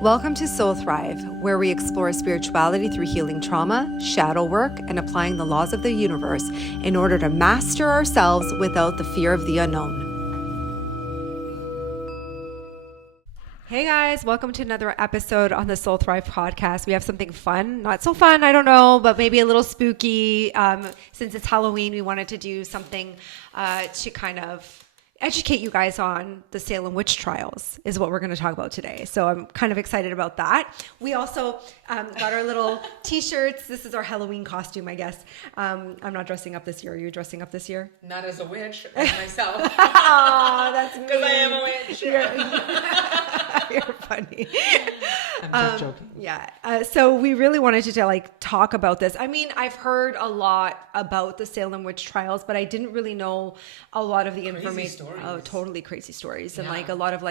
Welcome to Soul Thrive, where we explore spirituality through healing trauma, shadow work, and applying the laws of the universe in order to master ourselves without the fear of the unknown. Hey guys, welcome to another episode on the Soul Thrive podcast. We have something fun, not so fun, I don't know, but maybe a little spooky. Since it's Halloween, we wanted to do something to kind of educate you guys on the Salem Witch Trials is what we're going to talk about today. So I'm kind of excited about that. We also got our little t-shirts. This is our Halloween costume, I guess. I'm not dressing up this year. Are you dressing up this year? Not as a witch, as myself. Oh, that's me. Because I am a witch. You're funny. I'm just joking. Yeah. So we really wanted to talk about this. I mean, I've heard a lot about the Salem Witch Trials, but I didn't really know a lot of the information. Oh, totally crazy stories. And a lot of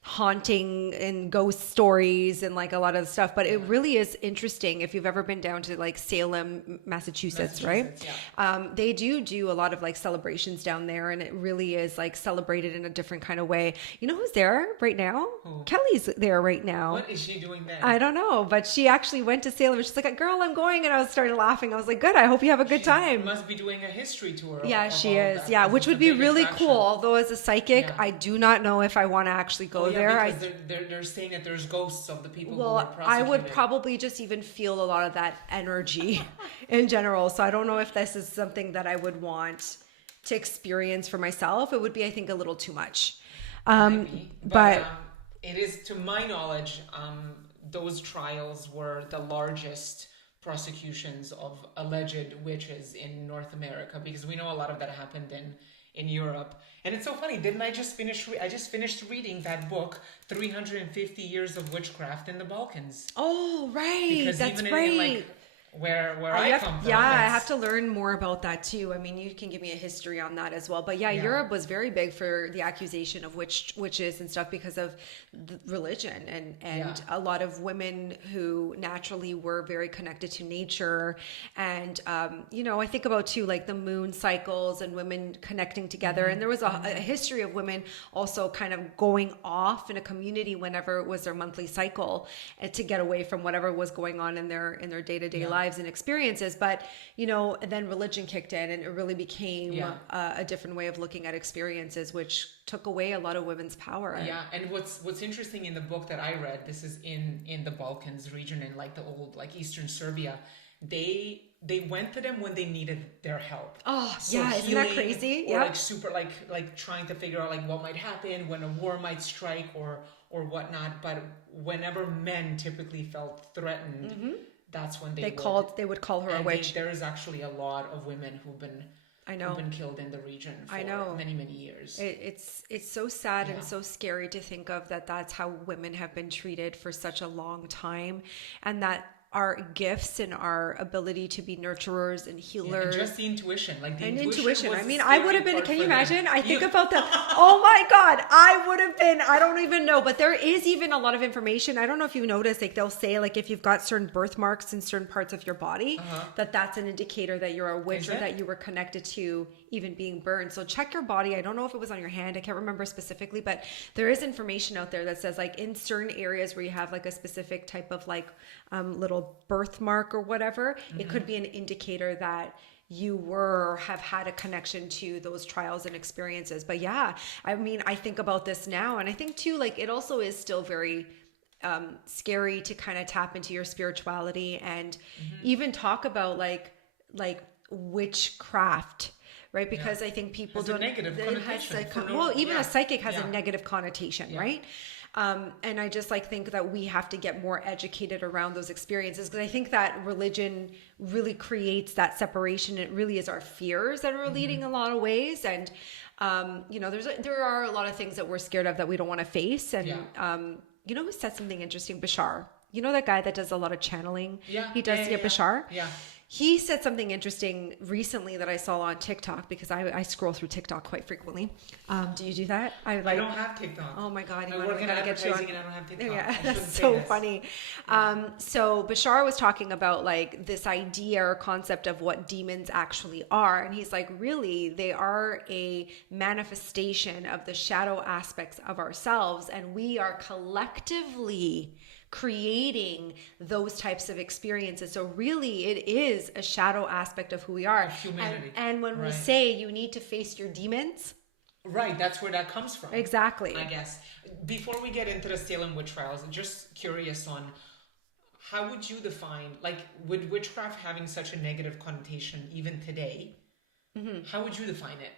haunting and ghost stories and a lot of stuff. But it really is interesting if you've ever been down to Salem, Massachusetts, right? Yeah. They do a lot of celebrations down there, and it really is celebrated in a different kind of way. You know who's there right now? Who? Kelly's there right now. What is she doing there? I don't know, but she actually went to Salem. She's like, "Girl, I'm going," and I started laughing. I was like, "Good. I hope you have a good time." Must be doing a history tour. Yeah, she is. Yeah, which would be really cool. Although as a psychic, I do not know if I want to actually go there. Because they're saying that there's ghosts of the people who were prosecuted. I would probably just even feel a lot of that energy in general. So I don't know if this is something that I would want to experience for myself. It would be, I think, a little too much. Maybe. But it is, to my knowledge, those trials were the largest prosecutions of alleged witches in North America, because we know a lot of that happened in Europe. And it's so funny, didn't I just finished reading that book, 350 Years of Witchcraft in the Balkans. Oh, right. Because that's even right. in where I come from. Yeah, I have to learn more about that too. I mean, you can give me a history on that as well. But yeah, Europe was very big for the accusation of witches and stuff because of the religion and a lot of women who naturally were very connected to nature. And, I think about too, the moon cycles and women connecting together. Mm-hmm. And there was a history of women also kind of going off in a community whenever it was their monthly cycle to get away from whatever was going on in their day-to-day lives and experiences. But then religion kicked in, and it really became a different way of looking at experiences, which took away a lot of women's power. Yeah. And what's interesting in the book that I read, this is in the Balkans region, in the old Eastern Serbia, they went to them when they needed their help. Oh, so yeah, isn't that crazy? Or super trying to figure out what might happen when a war might strike or whatnot. But whenever men typically felt threatened, mm-hmm. That's when they would call her a witch. There is actually a lot of women who've been killed in the region for many, many years. It's so sad and so scary to think of that. That's how women have been treated for such a long time, and that our gifts and our ability to be nurturers and healers. And just the intuition. Intuition. I mean, I would have been, can you imagine? I think about that. Oh my God, I would have been, I don't even know, but there is even a lot of information. I don't know if you notice, they'll say if you've got certain birthmarks in certain parts of your body, that's an indicator that you're a witch or that you were connected to even being burned. So check your body. I don't know if it was on your hand. I can't remember specifically, but there is information out there that says in certain areas where you have a specific type of little birthmark or whatever, mm-hmm. It could be an indicator that you have had a connection to those trials and experiences. But yeah, I mean, I think about this now, and I think too, it also is still very scary to kind of tap into your spirituality and mm-hmm. even talk about witchcraft. Right, because I think people don't. Negative connotation. Even a psychic has a negative connotation, right? And I just think that we have to get more educated around those experiences, because I think that religion really creates that separation. It really is our fears that are mm-hmm. leading a lot of ways, and there are a lot of things that we're scared of that we don't want to face. And who said something interesting? Bashar. You know that guy that does a lot of channeling? Yeah. He does Bashar? Yeah. He said something interesting recently that I saw on TikTok, because I scroll through TikTok quite frequently. Do you do that? I don't have TikTok. Oh my God. I work in advertising and I don't have TikTok. Yeah, that's so funny. So Bashar was talking about this idea or concept of what demons actually are. And he's really, they are a manifestation of the shadow aspects of ourselves. And we are collectively creating those types of experiences. So really it is a shadow aspect of who we are. Humanity. And when we say you need to face your demons. Right, that's where that comes from. Exactly. I guess. Before we get into the Salem Witch Trials, I'm just curious on how would you define, like, with witchcraft having such a negative connotation even today, how would you define it?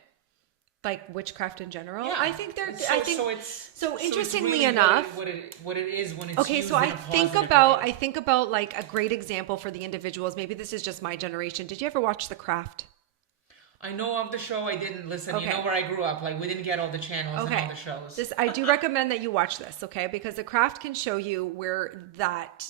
Like witchcraft in general? Yeah. I think they're, interestingly really enough, what it is when it's okay, used so in I a think positive about way. like a great example for the individuals. Maybe this is just my generation. Did you ever watch The Craft? I know of the show. I didn't listen. Okay. You know where I grew up. Like, we didn't get all the channels and all the shows. I do recommend that you watch this, okay? Because The Craft can show you where that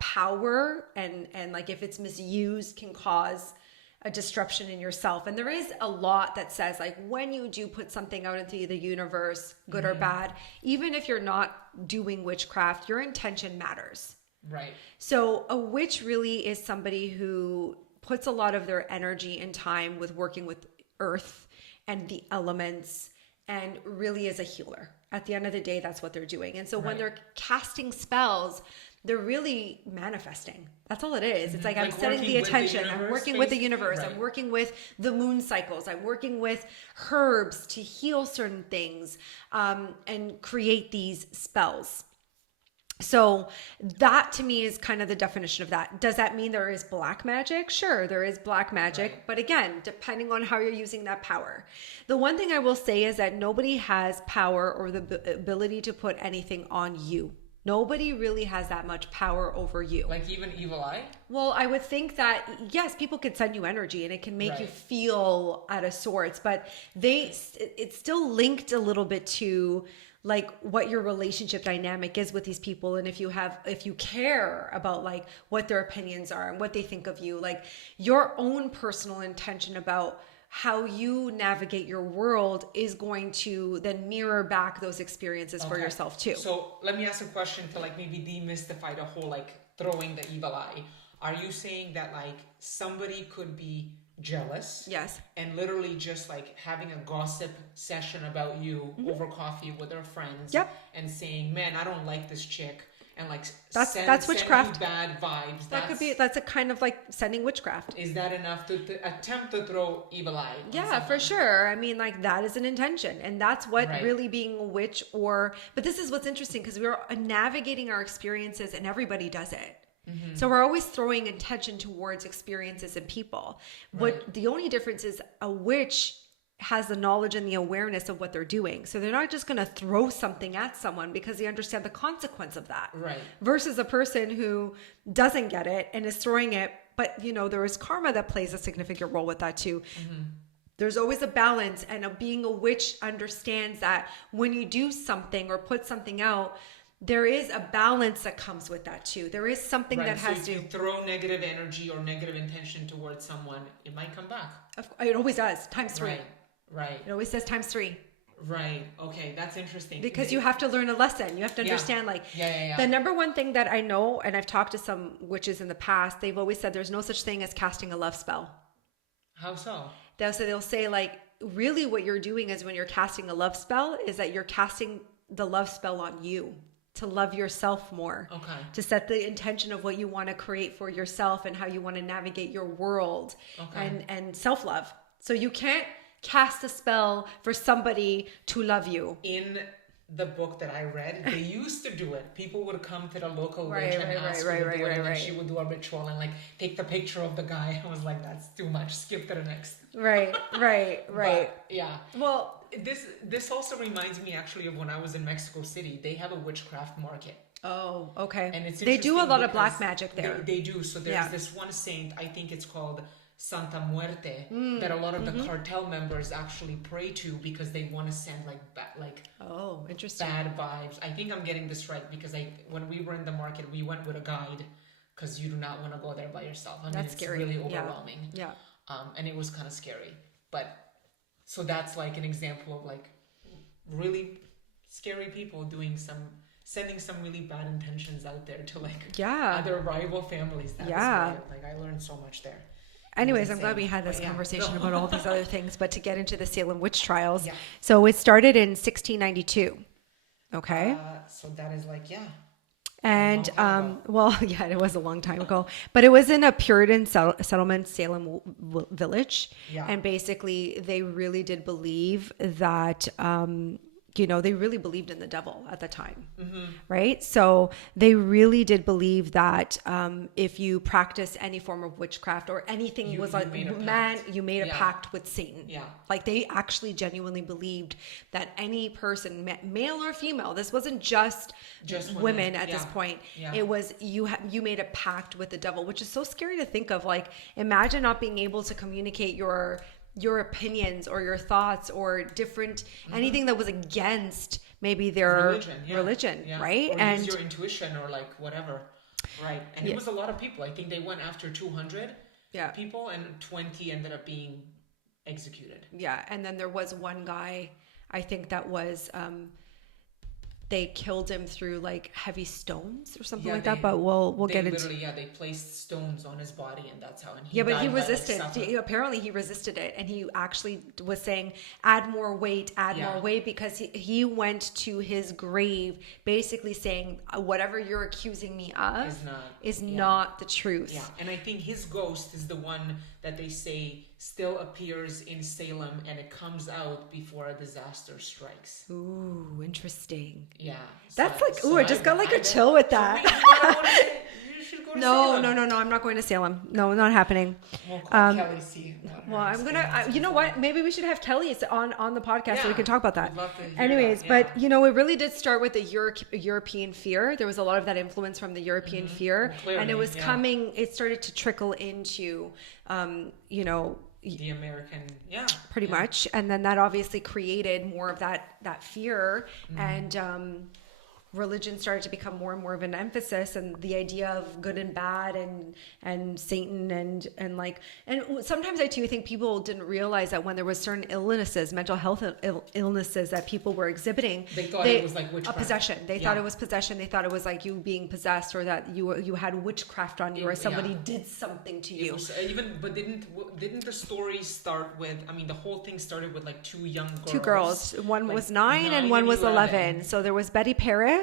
power and like if it's misused can cause a disruption in yourself. And there is a lot that says like when you do put something out into the universe, good or bad, even if you're not doing witchcraft, your intention matters. Right. So a witch really is somebody who puts a lot of their energy and time with working with earth and the elements and really is a healer. At the end of the day, that's what they're doing. And so when they're casting spells, they're really manifesting. That's all it is. It's like I'm setting the intention. I'm working with the universe. I'm working with the moon cycles. I'm working with herbs to heal certain things and create these spells. So that to me is kind of the definition of that. Does that mean there is black magic? Sure, there is black magic. Right. But again, depending on how you're using that power. The one thing I will say is that nobody has power or the ability to put anything on you. Nobody really has that much power over you. Like even evil eye? Well, I would think that, yes, people could send you energy and it can make you feel out of sorts, but it's still linked a little bit to like what your relationship dynamic is with these people. And if you care about like what their opinions are and what they think of you, like your own personal intention about how you navigate your world is going to then mirror back those experiences for yourself too. So let me ask a question to like maybe demystify the whole like throwing the evil eye. Are you saying that like somebody could be jealous? Yes. And literally just like having a gossip session about you over coffee with their friends and saying, man, I don't like this chick. And like that's witchcraft. Send you bad vibes. That's a kind of like sending witchcraft. Is that enough to attempt to throw evil eye? Yeah, for sure. I mean, like that is an intention, and that's what really being a witch but this is what's interesting because we're navigating our experiences, and everybody does it. Mm-hmm. So we're always throwing intention towards experiences and people. But the only difference is a witch has the knowledge and the awareness of what they're doing. So they're not just going to throw something at someone because they understand the consequence of that. Right. Versus a person who doesn't get it and is throwing it. But, you know, there is karma that plays a significant role with that too. Mm-hmm. There's always a balance, and being a witch understands that when you do something or put something out, there is a balance that comes with that too. There is something that has to. If you throw negative energy or negative intention towards someone, it might come back. It always does. Times 3. Right. It always says times 3. Right. Okay. That's interesting. Because you have to learn a lesson. You have to understand the number one thing that I know, and I've talked to some witches in the past, they've always said there's no such thing as casting a love spell. How so? They'll say like, really what you're doing is when you're casting a love spell is that you're casting the love spell on you. To love yourself more, to set the intention of what you want to create for yourself and how you want to navigate your world and self-love. So you can't cast a spell for somebody to love you. In the book that I read, they used to do it. People would come to the local witch and ask her to do it, and then she would do a ritual and like take the picture of the guy. I was like, that's too much. Skip to the next. Right. But, yeah. Well, this also reminds me actually of when I was in Mexico City. They have a witchcraft market. Oh, okay. And it's they do a lot of black magic there. They do. So there's this one saint, I think it's called Santa Muerte, that a lot of the cartel members actually pray to because they want to send interesting, bad vibes. I think I'm getting this right because when we were in the market, we went with a guide because you do not want to go there by yourself. I mean, it's scary. Really overwhelming. Yeah. And it was kind of scary. But so that's like an example of like really scary people sending some really bad intentions out there to like other rival families. That was wild. Like I learned so much there. Anyways, I'm glad we had this conversation about all these other things, but to get into the Salem Witch Trials. Yeah. So it started in 1692. Okay. So that is like, yeah. And, A long time ago. well, yeah, it was a long time ago, but it was in a Puritan settlement, Salem village. Yeah. And basically they really did believe that, they really believed in the devil at the time, right? So they really did believe that if you practice any form of witchcraft or anything You- was you like, made a man, pact. you made a Yeah. pact with Satan. Yeah. Like they actually genuinely believed that any person, male or female, this wasn't just women at this Yeah. point. Yeah. It was you made a pact with the devil, which is so scary to think of. Like imagine not being able to communicate your opinions or your thoughts or different anything that was against maybe their religion, Yeah. right? Or And use your intuition or like whatever. Right. And it was a lot of people. I think they went after 200 people and 20 ended up being executed. yeah, and then there was one guy, I think that was they killed him through like heavy stones or something like that. But we'll get into. They placed stones on his body, and that's how. And But he died by, resisted. like, Apparently, he resisted it, and he actually was saying, "Add more weight, more weight," because he went to his grave, basically saying, "Whatever you're accusing me of is not the truth." Yeah, and I think his ghost is the one that they say still appears in Salem, and it comes out before a disaster strikes. Ooh, interesting. Yeah, That's I just got like a chill with that. You should go to No, Salem. no, I'm not going to Salem. No, not happening. We'll call Kelly, see what Well, her I'm gonna. experience You know is what? like. Maybe we should have Kelly on the podcast so we can talk about that. I'd love to hear Anyways, that, but it really did start with the European fear. There was a lot of that influence from the European fear, Clearly, and it was coming. It started to trickle into, the American, pretty much, and then that obviously created more of that fear, and religion started to become more and more of an emphasis, and the idea of good and bad and Satan and sometimes I too think people didn't realize that when there was certain illnesses, mental health illnesses that people were exhibiting, they thought it was like witchcraft. a possession. They thought it was possession. They thought it was like you being possessed, or that you had witchcraft on you, or somebody did something to you. But didn't the story start with? I mean, the whole thing started with like two young girls. Two girls. One was 9 and one was 11. So there was Betty Paris,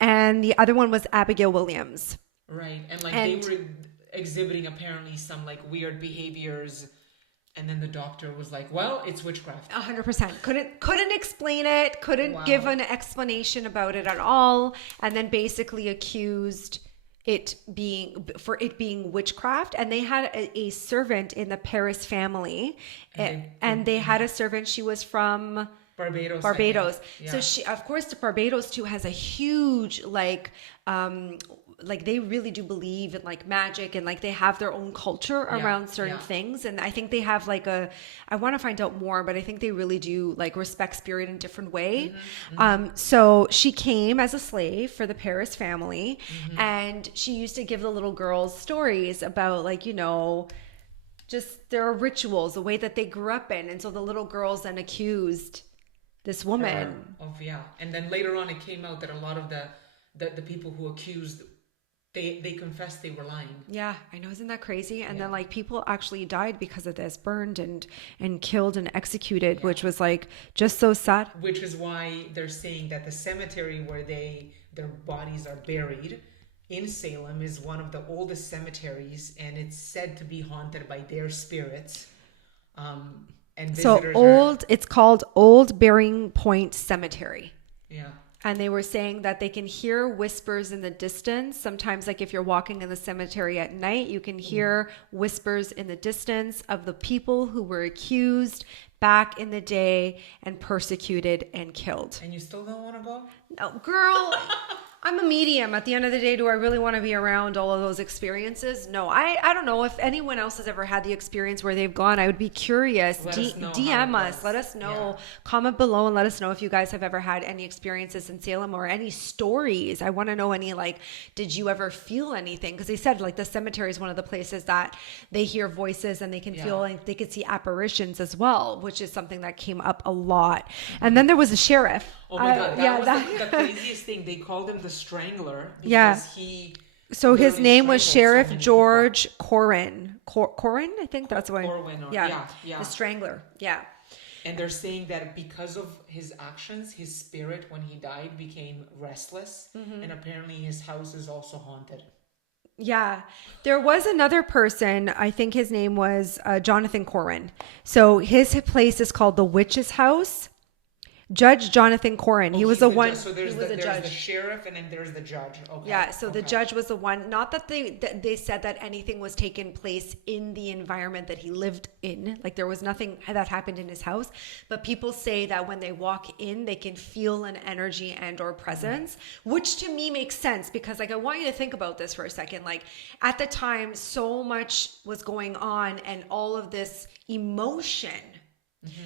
and the other one was Abigail Williams. Right, and they were exhibiting apparently some like weird behaviors, and then the doctor was like, "Well, it's witchcraft." 100%. Couldn't explain it. Couldn't give an explanation about it at all, and then basically accused it being witchcraft. And they had a servant in the Paris family, and they had a servant. She was from Barbados. Yeah. So she, of course, Barbados too has a huge like they really do believe in like magic, and like they have their own culture around certain things. And I think they have like I want to find out more, but I think they really do like respect spirit in a different way. So she came as a slave for the Paris family, and she used to give the little girls stories about like, just their rituals, the way that they grew up in. And so the little girls then accused this woman and then later on it came out that a lot of the people who accused, they confessed they were lying. Yeah, I know. Isn't that crazy? And then like people actually died because of this, burned and killed and executed, which was like just so sad. Which is why they're saying that the cemetery where their bodies are buried in Salem is one of the oldest cemeteries, and it's said to be haunted by their spirits. And it's called Old Burying Point Cemetery. Yeah. And they were saying that they can hear whispers in the distance. Sometimes, like if you're walking in the cemetery at night, you can hear whispers in the distance of the people who were accused back in the day and persecuted and killed. And you still don't want to go? No, girl. I'm a medium. At the end of the day, do I really want to be around all of those experiences? No, I don't know if anyone else has ever had the experience where they've gone. I would be curious. DM us. Let us know. Yeah. Comment below and let us know if you guys have ever had any experiences in Salem or any stories. I want to know any, like, did you ever feel anything? Because they said like the cemetery is one of the places that they hear voices and they can feel, and they can see apparitions as well, which is something that came up a lot. And then there was a sheriff. Oh my God, that was the craziest thing. They called him the Strangler because so his name was Sheriff George Corwin. Corwin, I think that's what. Corwin, the Strangler. Yeah. And they're saying that because of his actions, his spirit, when he died, became restless. And apparently his house is also haunted. Yeah. There was another person, I think his name was Jonathan Corwin. So his place is called the Witch's House. Judge Jonathan Corwin. He was the one. So there's He was the a judge. sheriff, and then there's the judge. Okay. Yeah, so the Okay. judge was the one. Not that they said that anything was taking place in the environment that he lived in. Like there was nothing that happened in his house. But people say that when they walk in, they can feel an energy and or presence, which to me makes sense because like I want you to think about this for a second. Like at the time, so much was going on and all of this emotion.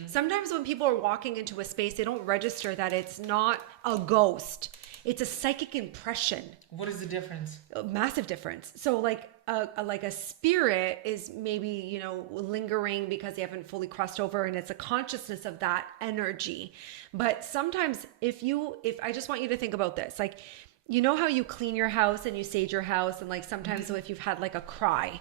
Sometimes when people are walking into a space, they don't register that it's not a ghost. It's a psychic impression. What is the difference? A massive difference. So like a spirit is maybe, you know, lingering because they haven't fully crossed over and it's a consciousness of that energy. But sometimes if I just want you to think about this, like, you know how you clean your house and you sage your house and like sometimes so if you've had like a cry,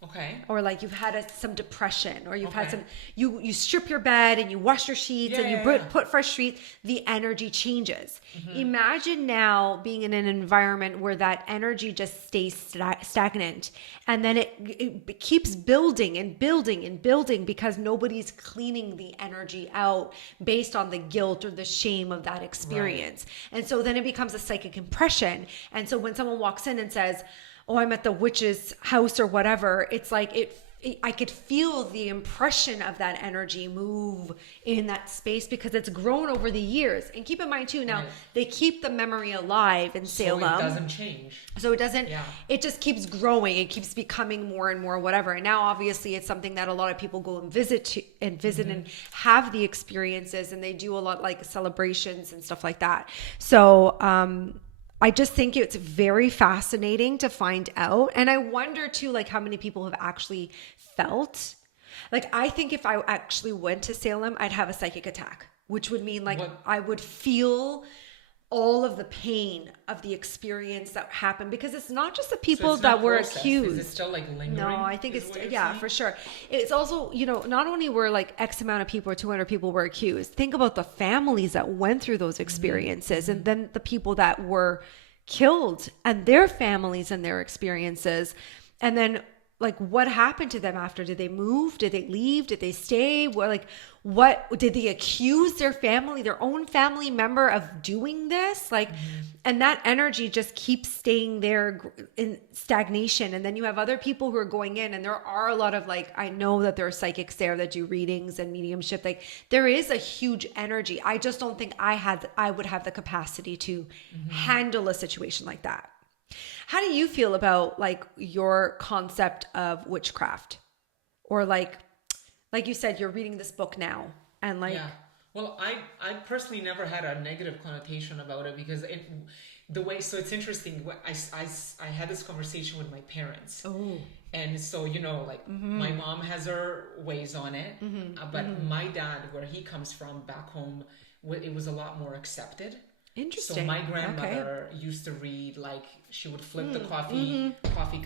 okay, or like you've had some depression, or you've had Okay. some, you strip your bed and you wash your sheets and you Yeah. put fresh sheets, the energy changes. Imagine now being in an environment where that energy just stays stagnant and then it keeps building and building and building because nobody's cleaning the energy out based on the guilt or the shame of that experience. And so then it becomes a psychic impression. And so when someone walks in and says, oh, I'm at the witch's house or whatever, it's like I could feel the impression of that energy move in that space because it's grown over the years. And keep in mind too, now they keep the memory alive in Salem. So it doesn't change. So it doesn't, it just keeps growing. It keeps becoming more and more whatever. And now obviously it's something that a lot of people go and visit and have the experiences, and they do a lot like celebrations and stuff like that. So, I just think it's very fascinating to find out. And I wonder too, like how many people have actually felt. Like I think if I actually went to Salem, I'd have a psychic attack, which would mean like I would feel all of the pain of the experience that happened, because it's not just the people that were accused. Is it still like lingering? No, I think it's for sure. It's also, you know, not only were like X amount of people or 200 people were accused. Think about the families that went through those experiences, and then the people that were killed and their families and their experiences, and then like what happened to them after. Did they move? Did they leave? Did they stay? What did they accuse their family, their own family member of doing this? Like, and that energy just keeps staying there in stagnation. And then you have other people who are going in, and there are a lot of like, I know that there are psychics there that do readings and mediumship. Like there is a huge energy. I just don't think I would have the capacity to handle a situation like that. How do you feel about like your concept of witchcraft? Or like you said, you're reading this book now and like... Yeah. Well, I personally never had a negative connotation about it because so it's interesting. I had this conversation with my parents. Oh. And so, you know, like my mom has her ways on it, but my dad, where he comes from back home, it was a lot more accepted. Interesting. So my grandmother used to read, like she would flip the coffee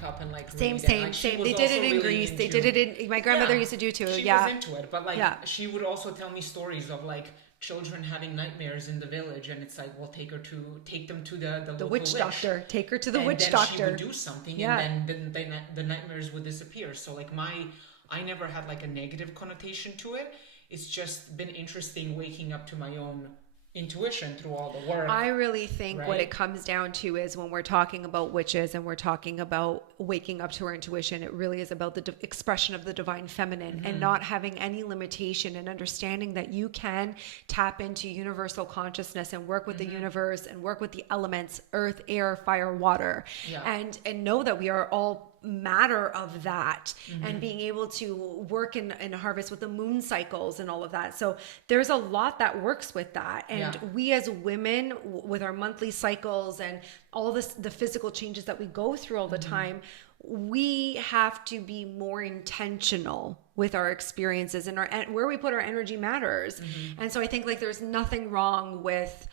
cup and like same. Like, They did it in Greece. They did it in. My grandmother used to do too. She was into it, but like she would also tell me stories of like children having nightmares in the village, and it's like, well, take them to the witch doctor. Take her to the witch then doctor. She would do something, and then the nightmares would disappear. So like I never had like a negative connotation to it. It's just been interesting waking up to my own intuition through all the work. I really think what it comes down to is when we're talking about witches and we're talking about waking up to our intuition, it really is about the expression of the divine feminine and not having any limitation, and understanding that you can tap into universal consciousness and work with the universe and work with the elements, earth, air, fire, water, and know that we are all matter of that, and being able to work and harvest with the moon cycles and all of that. So there's a lot that works with that. And we as women with our monthly cycles and all the physical changes that we go through all the time, we have to be more intentional with our experiences, and where we put our energy matters. And so I think like there's nothing wrong with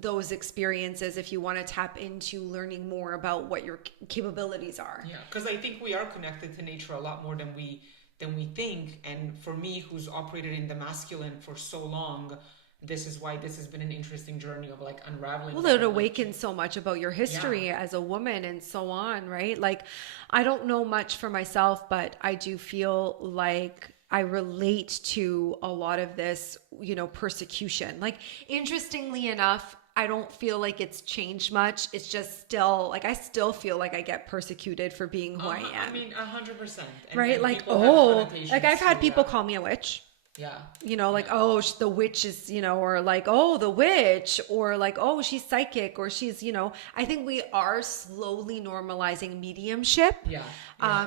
those experiences if you want to tap into learning more about what your capabilities are. Yeah, because I think we are connected to nature a lot more than we than we think. And for me, who's operated in the masculine for so long, this is why this has been an interesting journey of like unraveling. Well, it awakens so much about your history as a woman and so on, right? Like, I don't know much for myself, but I do feel like I relate to a lot of this, you know, persecution. Like, interestingly enough, I don't feel like it's changed much. It's just still like, I still feel like I get persecuted for being who I am. I mean, 100%. Right? Like, oh, like I've had people call me a witch. Yeah. You know, like, oh, the witch is, you know, or like, oh, the witch, or like, oh, she's psychic, or she's, you know, I think we are slowly normalizing mediumship.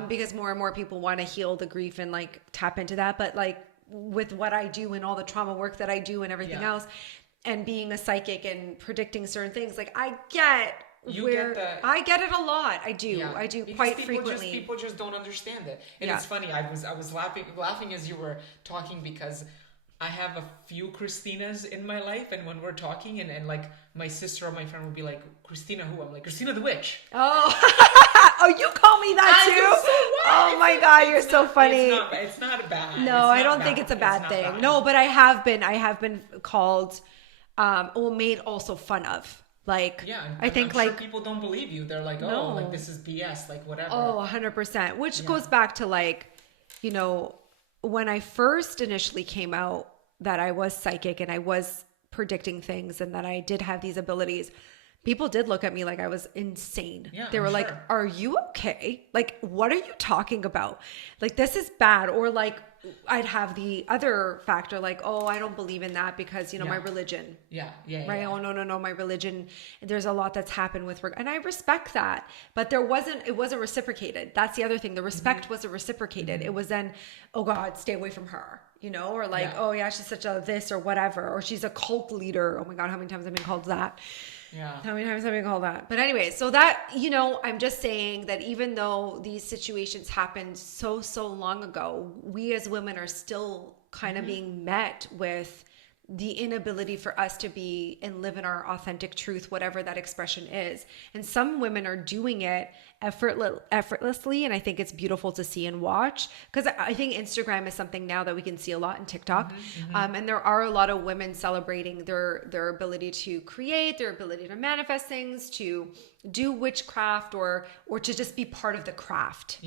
Because more and more people want to heal the grief and like tap into that. But like with what I do and all the trauma work that I do and everything else, and being a psychic and predicting certain things, like I get I get it a lot. I do. Yeah. I do because quite frequently. People just don't understand it. And it's funny. I was laughing as you were talking because I have a few Christinas in my life, and when we're talking and like my sister or my friend would be like, Christina who? I'm like, Christina the witch. Oh. Oh, you call me that too? So oh my God, you're so funny. It's not bad. No, I don't think it's a bad thing. Bad. No, but I have been called made also fun of. Like, I think I'm like sure people don't believe you. They're like, oh, like this is BS, like whatever. Oh, 100%. Which goes back to like, you know, when I first initially came out that I was psychic and I was predicting things and that I did have these abilities, people did look at me like I was insane. Yeah, they were like, are you okay? Like, what are you talking about? Like, this is bad. Or like, I'd have the other factor, like, oh, I don't believe in that because, you know, my religion. Right. Oh, no, my religion. There's a lot that's happened with, and I respect that, but it wasn't reciprocated. That's the other thing. The respect wasn't reciprocated. It was then, oh God, stay away from her, you know, or like, oh yeah, she's such a this or whatever, or she's a cult leader. Oh my God, how many times I've been called that? Yeah. How many times have I been called that? But anyway, so that, you know, I'm just saying that even though these situations happened so long ago, we as women are still kind of being met with the inability for us to be and live in our authentic truth, whatever that expression is. And some women are doing it effortlessly. And I think it's beautiful to see and watch, because I think Instagram is something now that we can see a lot in TikTok. And there are a lot of women celebrating their ability to create, their ability to manifest things, to do witchcraft, or to just be part of the craft.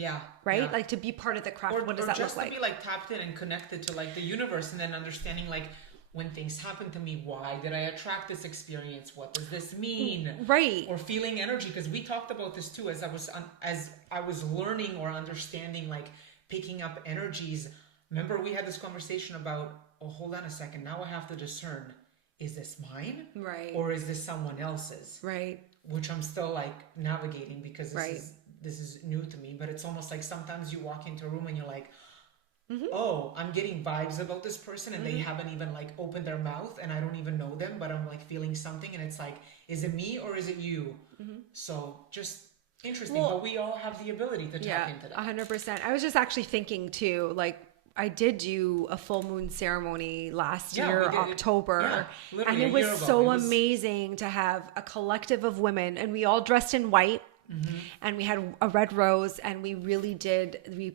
Right? Like to be part of the craft. What does that look like? Or just to be like tapped in and connected to like the universe, and then understanding like, when things happen to me, why did I attract this experience? What does this mean? Right. Or feeling energy, because we talked about this too as I was learning or understanding, like picking up energies. Remember, we had this conversation about, oh, hold on a second. Now I have to discern: is this mine? Right. Or is this someone else's? Right. Which I'm still like navigating, because this is new to me. But it's almost like sometimes you walk into a room and you're like, oh, I'm getting vibes about this person, and they haven't even like opened their mouth, and I don't even know them, but I'm like feeling something, and it's like, is it me or is it you? So just interesting, but we all have the ability to tap into that. 100%. I was just actually thinking too, like I did do a full moon ceremony last year, October, and it was so amazing to have a collective of women, and we all dressed in white. And we had a red rose, and we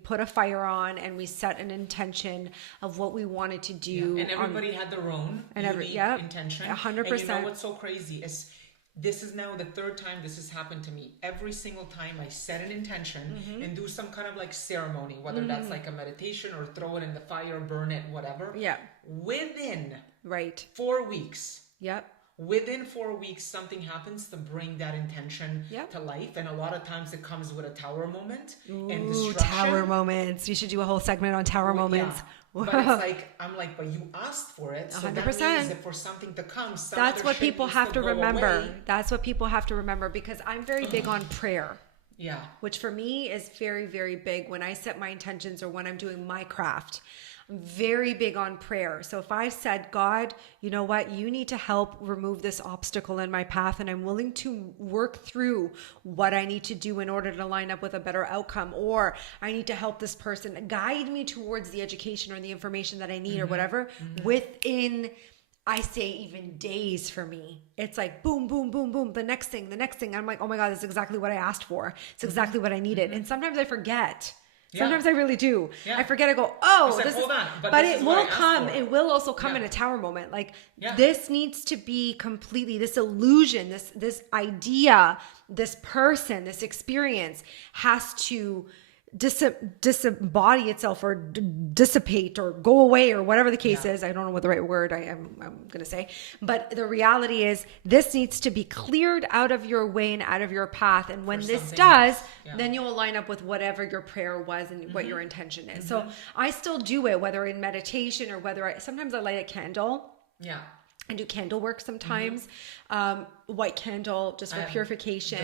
put a fire on, and we set an intention of what we wanted to do. And everybody had their own unique intention. 100%. And you know what's so crazy is this is now the third time this has happened to me. Every single time I set an intention and do some kind of like ceremony, whether that's like a meditation or throw it in the fire, burn it, whatever. Yeah. Within 4 weeks. Yep. Within 4 weeks, something happens to bring that intention to life. And a lot of times it comes with a tower moment and destruction. Tower moments. You should do a whole segment on tower moments. But it's like, I'm like, but you asked for it. So 100%. That means that for something to come, that's what people have to remember. Away. That's what people have to remember, because I'm very big on prayer. Yeah. Which for me is very, very big when I set my intentions or when I'm doing my craft. I'm very big on prayer. So if I said, God, you know what, you need to help remove this obstacle in my path, and I'm willing to work through what I need to do in order to line up with a better outcome, or I need to help this person guide me towards the education or the information that I need or whatever, within, I say, even days for me. It's like boom, boom, boom, boom. The next thing. I'm like, oh my God, that's exactly what I asked for. It's exactly what I needed. And sometimes I forget. Sometimes I really do. Yeah. I forget. I go, oh, I said, this hold is, on, but but this it is what I will asked come. for. It will also come Yeah. in a tower moment. Like Yeah. this needs to be completely, this illusion, this idea, this person, this experience has to disembody itself or dissipate or go away or whatever the case is. I don't know what the right word I'm going to say, but the reality is this needs to be cleared out of your way and out of your path. And when this does, then you will line up with whatever your prayer was and what your intention is. So I still do it, whether in meditation or whether sometimes I light a candle. Yeah. I do candle work sometimes, white candle just for purification.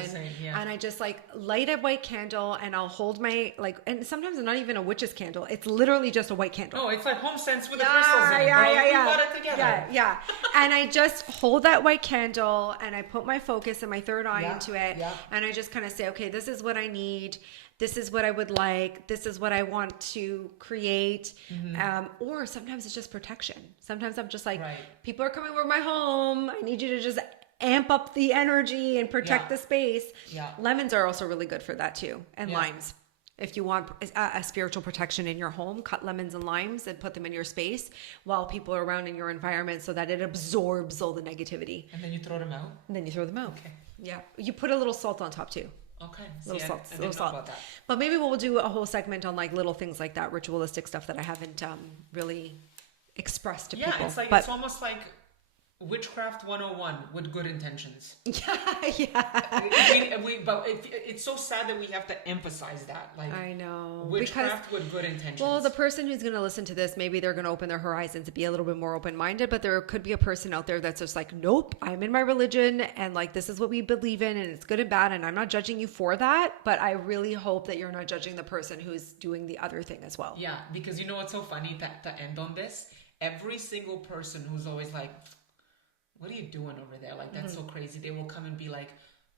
And I just like light a white candle and I'll hold my and sometimes it's not even a witch's candle. It's literally just a white candle. Oh, it's like home sense with the crystals in it. We got it together. Yeah. And I just hold that white candle and I put my focus and my third eye into it. Yeah. And I just kind of say, okay, this is what I need. This is what I would like. This is what I want to create. Or sometimes it's just protection. Sometimes I'm just like, people are coming over my home. I need you to just amp up the energy and protect the space. Yeah. Lemons are also really good for that too. And limes. If you want a spiritual protection in your home, cut lemons and limes and put them in your space while people are around in your environment so that it absorbs all the negativity. And then you throw them out? And then you throw them out. Okay. Yeah. You put a little salt on top too. Okay. Little salt. I didn't know about that. But maybe we'll do a whole segment on like little things like that, ritualistic stuff that I haven't really expressed to people. Yeah, it's like it's almost like Witchcraft 101 with good intentions. But it's so sad that we have to emphasize that. Like, I know. Witchcraft with good intentions. Well, the person who's going to listen to this, maybe they're going to open their horizons and be a little bit more open-minded, but there could be a person out there that's just like, nope, I'm in my religion and like this is what we believe in and it's good and bad and I'm not judging you for that, but I really hope that you're not judging the person who's doing the other thing as well. Yeah, because you know what's so funny to end on this? Every single person who's always like, what are you doing over there? Like, that's so crazy. They will come and be like,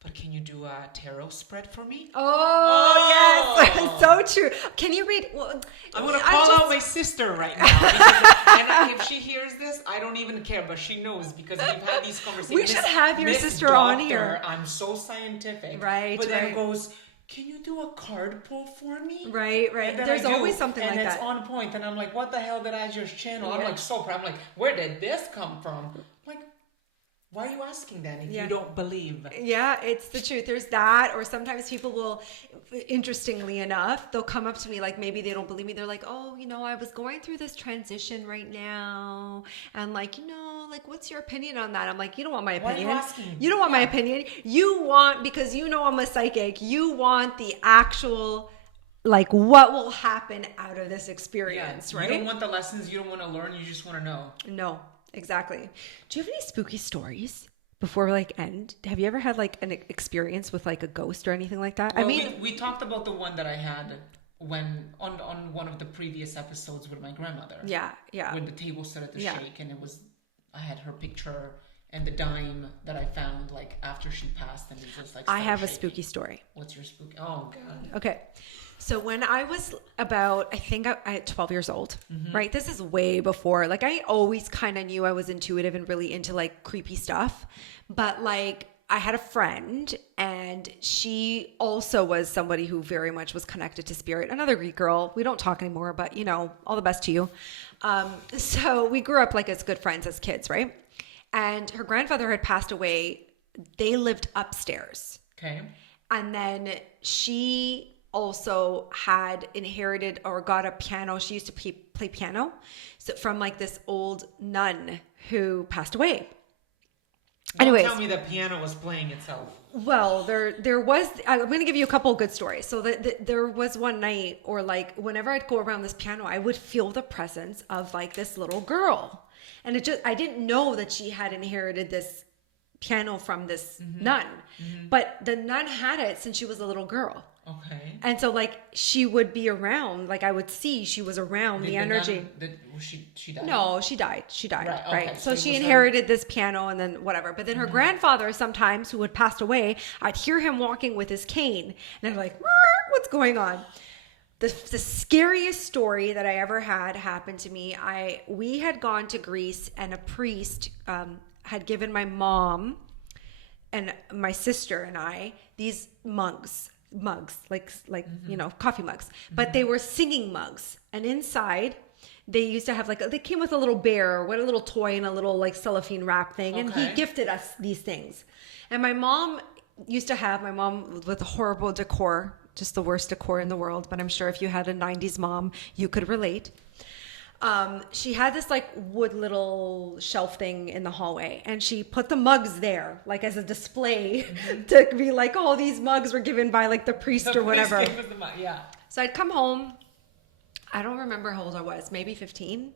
but can you do a tarot spread for me? Oh, yes. So true. Can you read? Well, I'm going to call out my sister right now. And if she hears this, I don't even care, but she knows because we've had these conversations. We should have your sister on here. I'm so scientific. Right, But then it goes, can you do a card pull for me? Right. There's always something like that. And it's on point. And I'm like, what the hell did I just channel? I'm like, so proud. I'm like, where did this come from? Like, why are you asking that if you don't believe? Yeah, it's the truth. There's that. Or sometimes people will, interestingly enough, they'll come up to me like maybe they don't believe me. They're like, oh, I was going through this transition right now. And like, like, what's your opinion on that? I'm like, you don't want my opinion. Why are you asking? You don't want my opinion. You want, because I'm a psychic, you want the actual, like, what will happen out of this experience, right? You don't want the lessons. You don't want to learn. You just want to know. No. Exactly. Do you have any spooky stories before we end? Have you ever had like an experience with like a ghost or anything like that? Well, we talked about the one that I had when on one of the previous episodes with my grandmother. Yeah. When the table started to shake and I had her picture and the dime that I found like after she passed and it just like. I have shaking. A spooky story. What's your spooky? Oh God. Okay. So when I was about, I think I 12 years old, right? This is way before, like I always kind of knew I was intuitive and really into like creepy stuff. But like I had a friend and she also was somebody who very much was connected to spirit. Another Greek girl. We don't talk anymore, but all the best to you. So we grew up like as good friends as kids, right? And her grandfather had passed away. They lived upstairs. Okay. And then she also had inherited or got a piano. She used to play piano from like this old nun who passed away. Anyways, tell me the piano was playing itself. Well, there was. I'm going to give you a couple of good stories. So there was one night, or like whenever I'd go around this piano, I would feel the presence of like this little girl, and I didn't know that she had inherited this piano from this nun, but the nun had it since she was a little girl. Okay. And so like she would be around, like I would see she was around the energy. She died? No, she died. Right. Okay. So she inherited this piano and then whatever. But then her grandfather sometimes, who had passed away, I'd hear him walking with his cane. And I'm like, what's going on? The scariest story that I ever had happened to me. We had gone to Greece and a priest had given my mom and my sister and I these mugs. mugs, coffee mugs, but they were singing mugs. And inside, they used to have they came with a little bear, a little toy and a little cellophane wrap thing. And he gifted us these things. And my mom with a horrible decor, just the worst decor in the world. But I'm sure if you had a 90s mom, you could relate. She had this wood little shelf thing in the hallway, and she put the mugs there as a display to be these mugs were given by the priest or whatever. Priest gave us the mug, yeah. So I'd come home. I don't remember how old I was, maybe 15.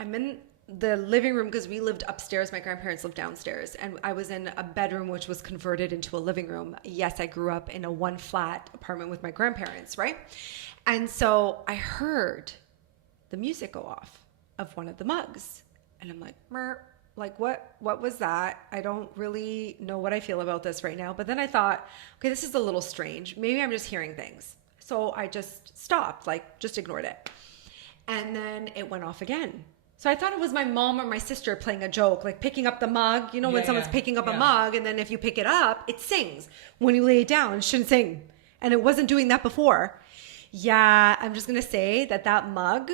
I'm in the living room because we lived upstairs. My grandparents lived downstairs, and I was in a bedroom which was converted into a living room. Yes, I grew up in a one flat apartment with my grandparents, right? And so I heard the music go off of one of the mugs, and I'm what was that? I don't really know what I feel about this right now. But then I thought, okay, this is a little strange. Maybe I'm just hearing things. So I just stopped, just ignored it. And then it went off again. So I thought it was my mom or my sister playing a joke, picking up the mug. When someone's picking up a mug, and then if you pick it up, it sings. When you lay it down, it shouldn't sing. And it wasn't doing that before. Yeah, I'm just going to say that mug,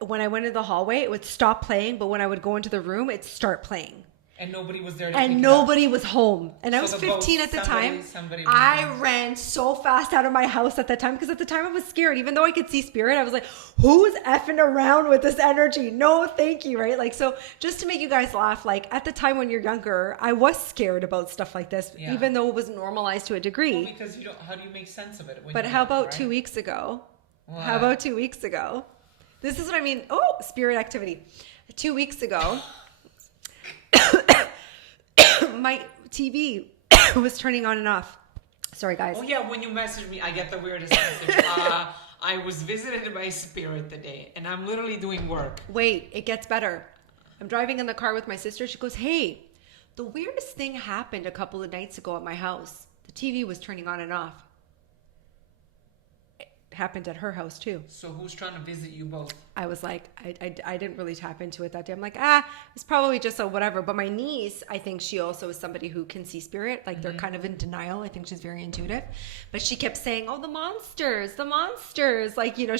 when I went in the hallway, it would stop playing. But when I would go into the room, it'd start playing. And nobody was there to and nobody was home. And I was 15 at the time. I ran so fast out of my house at the time, because at the time I was scared. Even though I could see spirit, I was like, who's effing around with this energy? No, thank you, right? So just to make you guys laugh, at the time when you're younger, I was scared about stuff like this, even though it was normalized to a degree. Well, because how do you make sense of it? But how about 2 weeks ago? What? How about 2 weeks ago? This is what I mean. Oh, spirit activity. 2 weeks ago... my TV was turning on and off. Sorry, guys. Oh, yeah. When you message me, I get the weirdest message. I was visited by spirit today, and I'm literally doing work. Wait, it gets better. I'm driving in the car with my sister. She goes, hey, the weirdest thing happened a couple of nights ago at my house. The TV was turning on and off. Happened at her house too. So who's trying to visit you both? I was like, I didn't really tap into it that day. I'm like, it's probably just a whatever. But my niece, I think she also is somebody who can see spirit. They're kind of in denial. I think she's very intuitive. But she kept saying, oh, the monsters.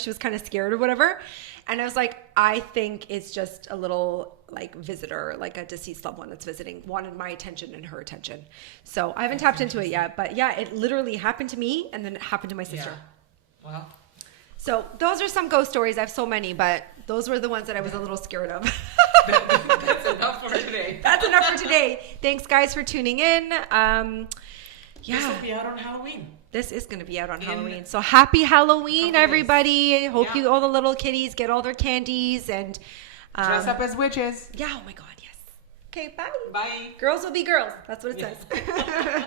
She was kind of scared or whatever. And I was like, I think it's just a little visitor, a deceased loved one that's visiting, wanted my attention and her attention. So I haven't tapped into it yet. But yeah, it literally happened to me, and then it happened to my sister. Yeah. Well, so those are some ghost stories. I have so many, but those were the ones that I was a little scared of. That's enough for today. That's enough for today. Thanks, guys, for tuning in. This will be out on Halloween. This is going to be out on Halloween. So happy Halloween, everybody. Hope all the little kitties get all their candies and dress up as witches. Yeah. Oh my God. Yes. Okay. Bye. Bye. Girls will be girls. That's what it says.